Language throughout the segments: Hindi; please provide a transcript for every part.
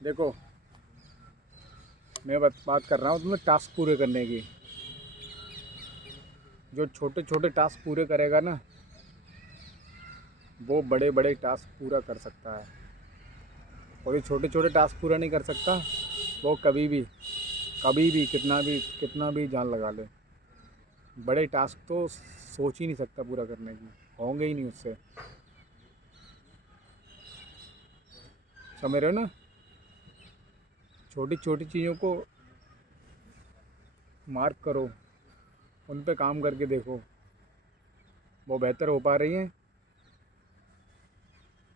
देखो, मैं बात कर रहा हूँ तुम्हें टास्क पूरे करने की। जो छोटे छोटे टास्क पूरे करेगा ना, वो बड़े बड़े टास्क पूरा कर सकता है। और ये छोटे छोटे टास्क पूरा नहीं कर सकता, वो कभी भी कितना भी जान लगा ले, बड़े टास्क तो सोच ही नहीं सकता पूरा करने की, होंगे ही नहीं उससे। समझ रहे हो ना? छोटी छोटी चीज़ों को मार्क करो, उन पे काम करके देखो, वो बेहतर हो पा रही हैं।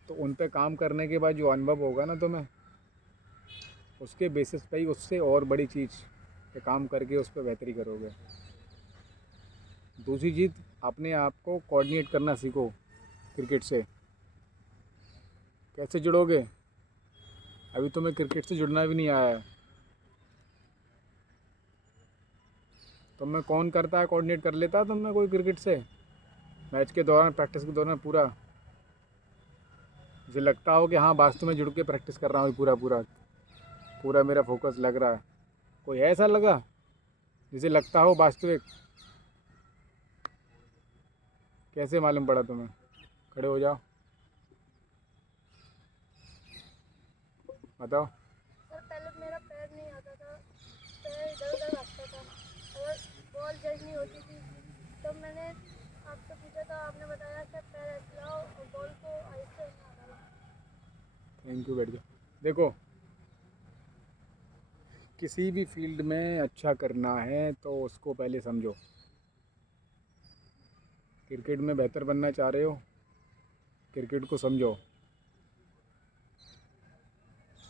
तो उन पे काम करने के बाद जो अनुभव होगा ना तुम्हें, उसके बेसिस पे ही उससे और बड़ी चीज़ पे काम करके उस पर बेहतरी करोगे। दूसरी चीज़, अपने आप को कोऑर्डिनेट करना सीखो क्रिकेट से। कैसे जुड़ोगे? अभी तुम्हें क्रिकेट से जुड़ना भी नहीं आया है। तुम में कौन करता है, कोऑर्डिनेट कर लेता है तुम में कोई क्रिकेट से? मैच के दौरान, प्रैक्टिस के दौरान पूरा मुझे लगता हो कि हाँ वास्तव में जुड़ के प्रैक्टिस कर रहा हूँ, पूरा पूरा पूरा मेरा फोकस लग रहा है। कोई है ऐसा लगा जिसे लगता हो वास्तविक? कैसे मालूम पड़ा तुम्हें? खड़े हो जाओ, बताओ। सर पहले मेरा पैर नहीं आता था, पैर इधर उधर भागता था। अगर बॉल जज नहीं होती थी तब मैंने आपसे पूछा था, आपने बताया कि पैर ऐसे लाओ और बॉल को आहिस्ते से डालो। थैंक यू, बैठ जाओ। देखो, किसी भी फील्ड में अच्छा करना है तो उसको पहले समझो। क्रिकेट में बेहतर बनना चाह रहे हो, क्रिकेट को समझो,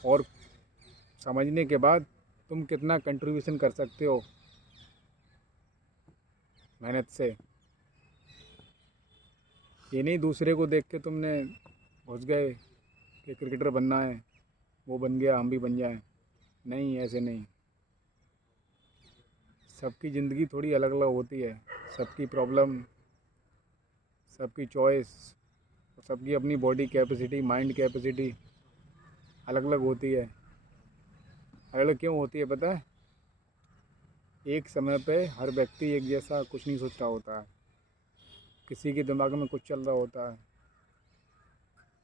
और समझने के बाद तुम कितना कंट्रीब्यूशन कर सकते हो मेहनत से। ये नहीं दूसरे को देख के तुमने घुस गए कि क्रिकेटर बनना है, वो बन गया हम भी बन जाएं। नहीं, ऐसे नहीं। सबकी ज़िंदगी थोड़ी अलग अलग होती है, सबकी प्रॉब्लम, सबकी चॉइस, सबकी अपनी बॉडी कैपेसिटी, माइंड कैपेसिटी अलग अलग होती है। अलग अलग क्यों होती है पता है? एक समय पे हर व्यक्ति एक जैसा कुछ नहीं सोच रहा होता है। किसी के दिमाग में कुछ चल रहा होता है।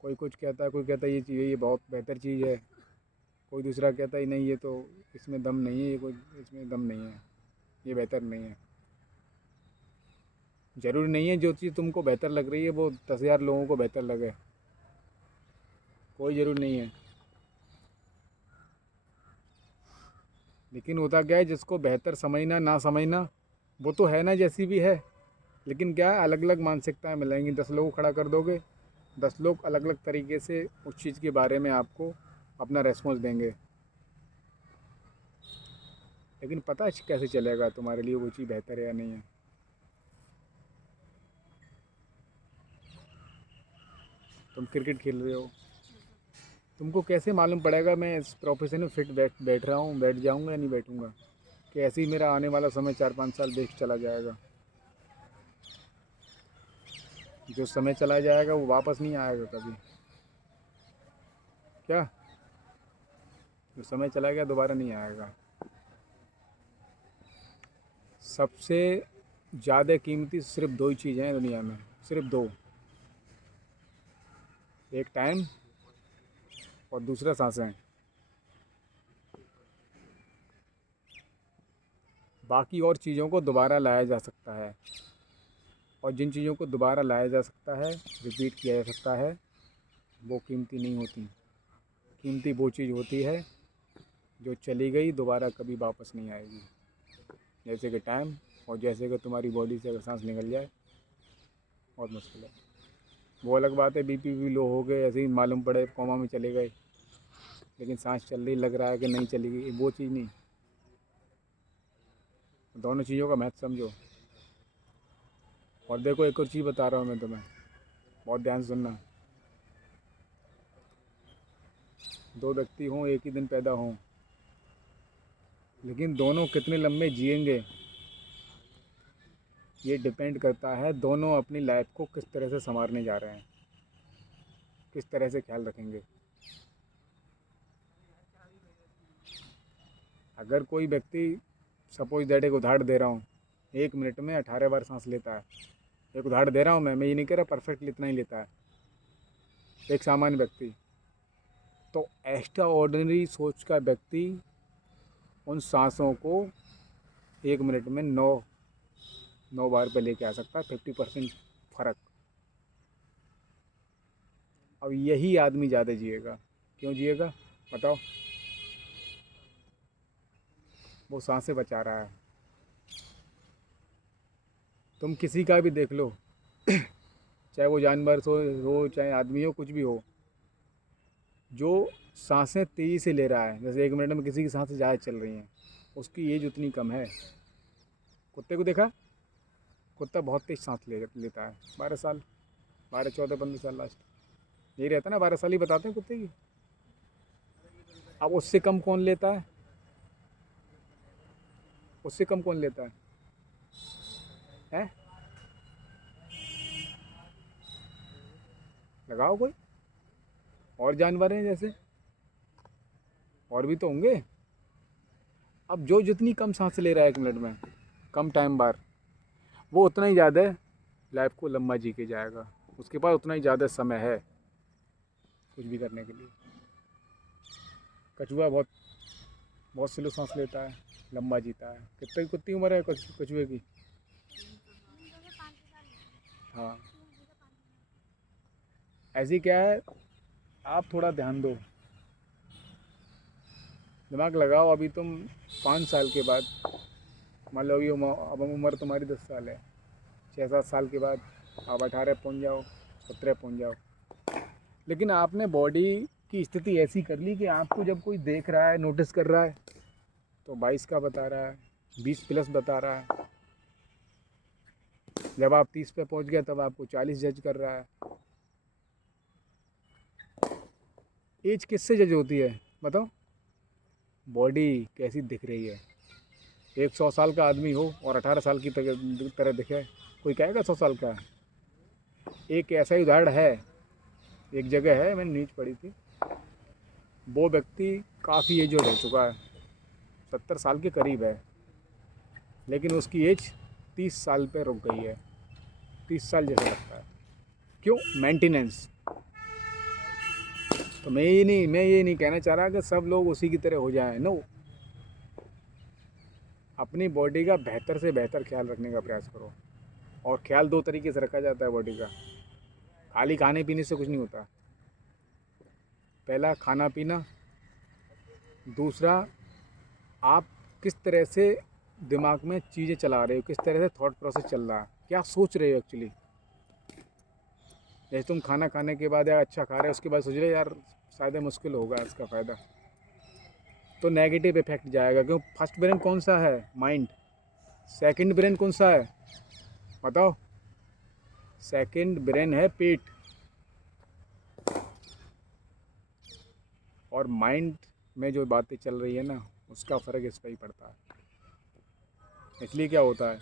कोई कुछ कहता है, कोई कहता है ये चीज़, ये बहुत बेहतर चीज़ है। कोई दूसरा कहता है नहीं, ये तो इसमें दम नहीं है, ये कोई इसमें दम नहीं है, ये बेहतर नहीं है। ज़रूरी नहीं है जो चीज़ तुमको बेहतर लग रही है वो 10,000 लोगों को बेहतर लगे। कोई ज़रूरी नहीं है। लेकिन होता क्या है, जिसको बेहतर समझना ना समझना, वो तो है ना जैसी भी है। लेकिन क्या है, अलग अलग मानसिकताएं मिलेंगी। 10 लोगों को खड़ा कर दोगे, 10 लोग अलग अलग तरीके से उस चीज़ के बारे में आपको अपना रेस्पॉन्स देंगे। लेकिन पता है कैसे चलेगा तुम्हारे लिए वो चीज़ बेहतर है या नहीं है? तुम क्रिकेट खेल रहे हो, तुमको कैसे मालूम पड़ेगा मैं इस प्रोफेशन में फिट बैठ रहा हूँ, बैठ जाऊँगा या नहीं बैठूँगा? कि ऐसे ही मेरा आने वाला समय 4-5 साल वेस्ट चला जाएगा। जो समय चला जाएगा वो वापस नहीं आएगा कभी। क्या? जो समय चला गया दोबारा नहीं आएगा। सबसे ज़्यादा कीमती सिर्फ दो ही चीज़ें हैं दुनिया में, सिर्फ दो। एक टाइम और दूसरा सांसें। बाकी और चीज़ों को दोबारा लाया जा सकता है, और जिन चीज़ों को दोबारा लाया जा सकता है, रिपीट किया जा सकता है, वो कीमती नहीं होती। कीमती वो चीज़ होती है जो चली गई, दोबारा कभी वापस नहीं आएगी। जैसे कि टाइम, और जैसे कि तुम्हारी बॉडी से अगर सांस निकल जाए, बहुत मुश्किल है। वो अलग बात है, बीपी भी लो हो गए, ऐसे ही मालूम पड़े कोमा में चले गए, लेकिन सांस चल रही, लग रहा है कि नहीं चलेगी, वो चीज़ नहीं। दोनों चीज़ों का महत्व समझो। और देखो, एक और चीज़ बता रहा हूँ मैं तुम्हें, बहुत ध्यान से सुनना। दो व्यक्ति हों, एक ही दिन पैदा हों, लेकिन दोनों कितने लंबे जिएंगे, ये डिपेंड करता है दोनों अपनी लाइफ को किस तरह से संवारने जा रहे हैं, किस तरह से ख्याल रखेंगे। अगर कोई व्यक्ति सपोज दैट एक उदाहरण दे रहा हूँ, 1 मिनट में 18 बार सांस लेता है, एक उदाहरण दे रहा हूँ मैं ये नहीं कह रहा परफेक्टली इतना ही लेता है एक सामान्य व्यक्ति, तो एक्स्ट्रा ऑर्डिनरी सोच का व्यक्ति उन सांसों को 1 मिनट में 9 बार पे लेके आ सकता है, 50% फ़र्क। अब यही आदमी ज़्यादा जिएगा। क्यों जिएगा बताओ? वो सांसें बचा रहा है। तुम किसी का भी देख लो, चाहे वो जानवर हो चाहे आदमी हो, कुछ भी हो, जो सांसें तेज़ी से ले रहा है, जैसे 1 मिनट में किसी की सांसें ज़्यादा चल रही हैं, उसकी एज उतनी कम है। कुत्ते को देखा? कुत्ता बहुत तेज़ सांस लेता है, 12 साल, 12, 14, 15 साल लास्ट यही रहता है ना, 12 साल ही बताते हैं कुत्ते की। अब उससे कम कौन लेता है? उससे कम कौन लेता है? हैं? लगाओ कोई और जानवर हैं जैसे, और भी तो होंगे। अब जो जितनी कम सांस ले रहा है 1 मिनट में, कम टाइम बार, वो उतना ही ज़्यादा लाइफ को लंबा जी के जाएगा। उसके पास उतना ही ज़्यादा समय है कुछ भी करने के लिए। कछुआ बहुत बहुत स्लो सांस लेता है, लंबा जीता है। कितनी उम्र है कछुए की? हाँ, ऐसी क्या है, आप थोड़ा ध्यान दो, दिमाग लगाओ। अभी तुम 5 साल के बाद, मान लो अभी अब उम्र तुम्हारी 10 साल है, 6-7 साल के बाद आप 18 पहुँच जाओ, 17 पहुँच जाओ, लेकिन आपने बॉडी की स्थिति ऐसी कर ली कि आपको जब कोई देख रहा है, नोटिस कर रहा है, तो 22 का बता रहा है, 20 प्लस बता रहा है। जब आप 30 पे पहुंच गए तब आपको 40 जज कर रहा है। एज किससे जज होती है बताओ? बॉडी कैसी दिख रही है। एक 100 साल का आदमी हो और 18 साल की तरह दिखे, कोई कहेगा 100 साल का है? एक ऐसा ही उदाहरण है, एक जगह है, मैंने न्यूज़ पढ़ी थी, वो व्यक्ति काफ़ी एजड हो चुका है, 70 साल के करीब है, लेकिन उसकी एज 30 साल पे रुक गई है, 30 साल जैसा लगता है। क्यों? मेंटेनेंस। तो मैं ये नहीं कहना चाह रहा कि सब लोग उसी की तरह हो जाएं, नो। अपनी बॉडी का बेहतर से बेहतर ख्याल रखने का प्रयास करो। और ख्याल 2 तरीके से रखा जाता है बॉडी का। खाली खाने पीने से कुछ नहीं होता। पहला खाना पीना, दूसरा आप किस तरह से दिमाग में चीज़ें चला रहे हो, किस तरह से थॉट प्रोसेस चल रहा है, क्या सोच रहे हो एक्चुअली। जैसे तुम खाना खाने के बाद यार अच्छा खा रहे हो, उसके बाद सोच रहे यार शायद मुश्किल होगा इसका फ़ायदा, तो नेगेटिव इफेक्ट जाएगा। क्यों? फर्स्ट ब्रेन कौन सा है? माइंड। सेकंड ब्रेन कौन सा है बताओ? सेकंड ब्रेन है पेट। और माइंड में जो बातें चल रही है ना, उसका फ़र्क इस पर ही पड़ता है। इसलिए क्या होता है,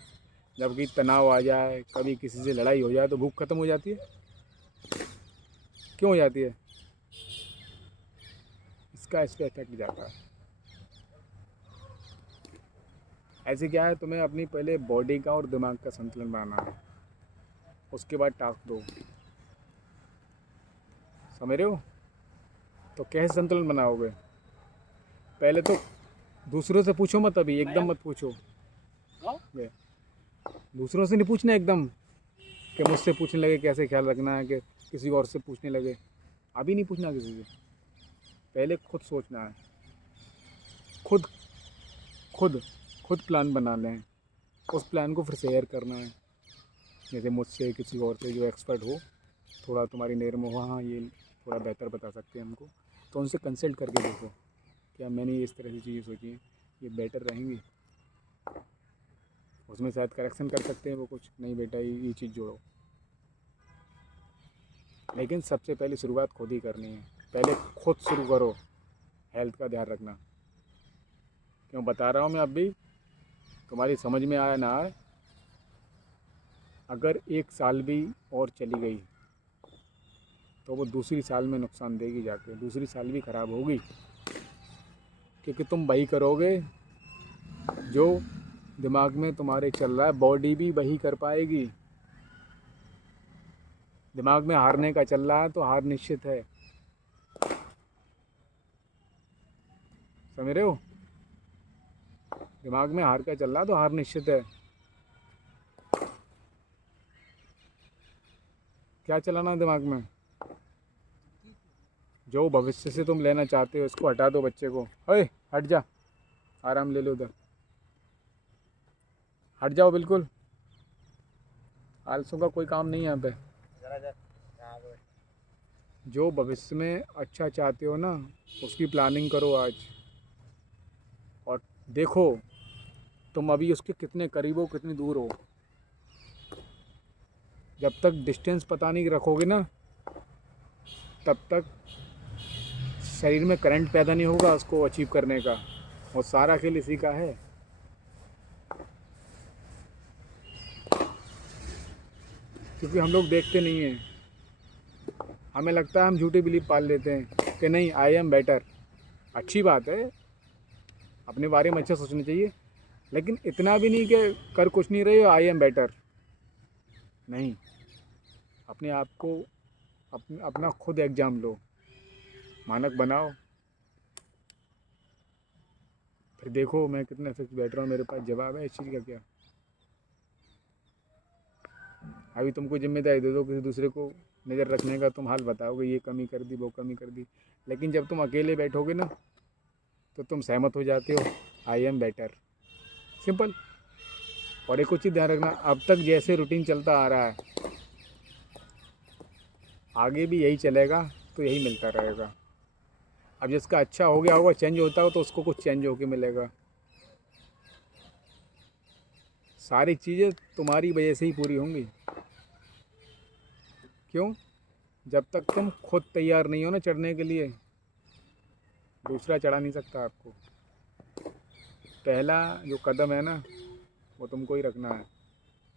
जब कभी तनाव आ जाए, कभी किसी से लड़ाई हो जाए, तो भूख खत्म हो जाती है। क्यों हो जाती है? इसका इस पर इफेक्ट जाता है। ऐसे क्या है, तुम्हें अपनी पहले बॉडी का और दिमाग का संतुलन बनाना है, उसके बाद टास्क दो। समझ रहे हो? तो कैसे संतुलन बनाओगे? पहले तो दूसरों से पूछो मत, अभी एकदम मत पूछो। दूसरों से नहीं पूछना एकदम, कि मुझसे पूछने लगे कैसे ख्याल रखना है, कि किसी और से पूछने लगे। अभी नहीं पूछना किसी से, पहले खुद सोचना है। खुद खुद खुद प्लान बना लें, उस प्लान को फिर शेयर करना है, जैसे मुझसे, किसी और से जो एक्सपर्ट हो, थोड़ा तुम्हारी नज़र में हो, हाँ ये थोड़ा बेहतर बता सकते हैं हमको, तो उनसे कंसल्ट करके देखो क्या मैंने इस तरह की चीज़ें सोची हैं, ये बेटर रहेंगी। उसमें शायद करेक्शन कर सकते हैं वो, कुछ नहीं बेटा ये चीज़ जोड़ो। लेकिन सबसे पहले शुरुआत खुद ही करनी है। पहले खुद शुरू करो हेल्थ का ध्यान रखना। क्यों बता रहा हूँ मैं, अब भी तुम्हारी समझ में आया ना आए, अगर 1 साल भी और चली गई तो वो दूसरी साल में नुकसान देगी, जाके दूसरी साल भी ख़राब होगी, क्योंकि तुम वही करोगे जो दिमाग में तुम्हारे चल रहा है बॉडी भी वही कर पाएगी। दिमाग में हारने का चल रहा है तो हार निश्चित है, समझ रहे हो? दिमाग में हार का चल रहा है तो हार निश्चित है। क्या चलाना है दिमाग में? जो भविष्य से तुम लेना चाहते हो इसको हटा दो। बच्चे को, अरे हट जा, आराम ले लो, उधर हट जाओ बिल्कुल। आलसों का कोई काम नहीं है यहाँ पे। जो भविष्य में अच्छा चाहते हो ना उसकी प्लानिंग करो आज, और देखो तुम अभी उसके कितने करीब हो कितनी दूर हो। जब तक डिस्टेंस पता नहीं रखोगे ना तब तक शरीर में करंट पैदा नहीं होगा उसको अचीव करने का, और सारा खेल इसी का है। क्योंकि हम लोग देखते नहीं हैं, हमें लगता है हम झूठी बिलीव पाल लेते हैं कि नहीं आई एम बेटर। अच्छी बात है, अपने बारे में अच्छा सोचना चाहिए, लेकिन इतना भी नहीं कि कर कुछ नहीं रहे हो आई एम बेटर। नहीं, अपने आप को अपना खुद एग्ज़ाम लो, मानक बनाओ, फिर देखो मैं कितना फिक्स बैठ रहा हूँ, मेरे पास जवाब है इस चीज़ का। क्या अभी तुमको जिम्मेदारी दे दो किसी दूसरे को नज़र रखने का, तुम हाल बताओगे ये कमी कर दी वो कमी कर दी, लेकिन जब तुम अकेले बैठोगे ना तो तुम सहमत हो जाते हो आई एम बेटर, सिंपल। और एक चीज़ ध्यान रखना, अब तक जैसे रूटीन चलता आ रहा है आगे भी यही चलेगा, तो यही मिलता रहेगा। अब जिसका अच्छा हो गया होगा चेंज होता हो तो उसको कुछ चेंज होके मिलेगा। सारी चीज़ें तुम्हारी वजह से ही पूरी होंगी। क्यों? जब तक तुम खुद तैयार नहीं हो ना चढ़ने के लिए, दूसरा चढ़ा नहीं सकता आपको। पहला जो कदम है ना वो तुमको ही रखना है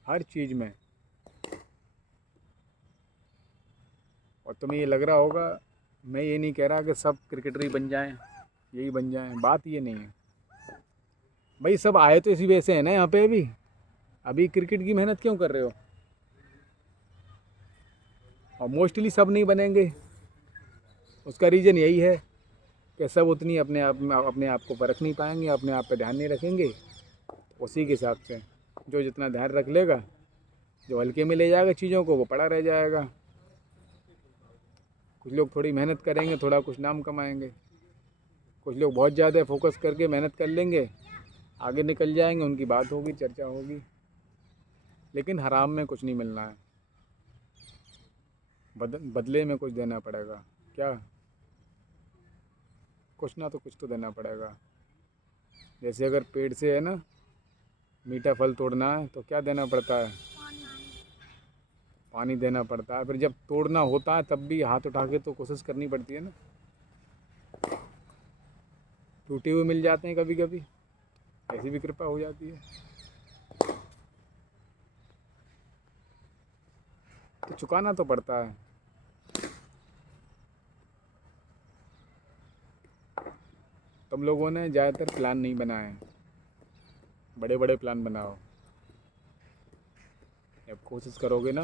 हर चीज़ में। और तुम्हें ये लग रहा होगा, मैं ये नहीं कह रहा कि सब क्रिकेटर ही बन जाएं, यही बन जाएं, बात ये नहीं है भाई। सब आए तो इसी वजह से है ना यहाँ पे। अभी क्रिकेट की मेहनत क्यों कर रहे हो? और मोस्टली सब नहीं बनेंगे, उसका रीज़न यही है कि सब उतनी अपने आप को परख नहीं पाएंगे, अपने आप पे ध्यान नहीं रखेंगे। उसी के हिसाब से जो जितना ध्यान रख लेगा, जो हल्के में ले जाएगा चीज़ों को, वो पड़ा रह जाएगा। कुछ लोग थोड़ी मेहनत करेंगे, थोड़ा कुछ नाम कमाएंगे। कुछ लोग बहुत ज़्यादा फोकस करके मेहनत कर लेंगे, आगे निकल जाएंगे, उनकी बात होगी, चर्चा होगी, लेकिन हराम में कुछ नहीं मिलना है। बदले में कुछ देना पड़ेगा। क्या? कुछ ना तो कुछ तो देना पड़ेगा। जैसे अगर पेड़ से है ना मीठा फल तोड़ना है तो क्या देना पड़ता है? पानी देना पड़ता है। फिर जब तोड़ना होता है तब भी हाथ उठा के तो कोशिश करनी पड़ती है ना। टूटे हुए मिल जाते हैं कभी कभी, ऐसी भी कृपा हो जाती है। तो चुकाना तो पड़ता है। तुम लोगों ने ज़्यादातर प्लान नहीं बनाए, बड़े बड़े प्लान बनाओ। जब कोशिश करोगे ना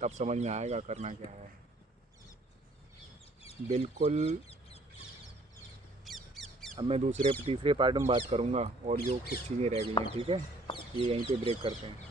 तब समझ में आएगा करना क्या है। बिल्कुल। अब मैं तीसरे पार्ट में बात करूँगा, और जो कुछ चीज़ें रह गई हैं, ठीक है? ये यहीं पे ब्रेक करते हैं।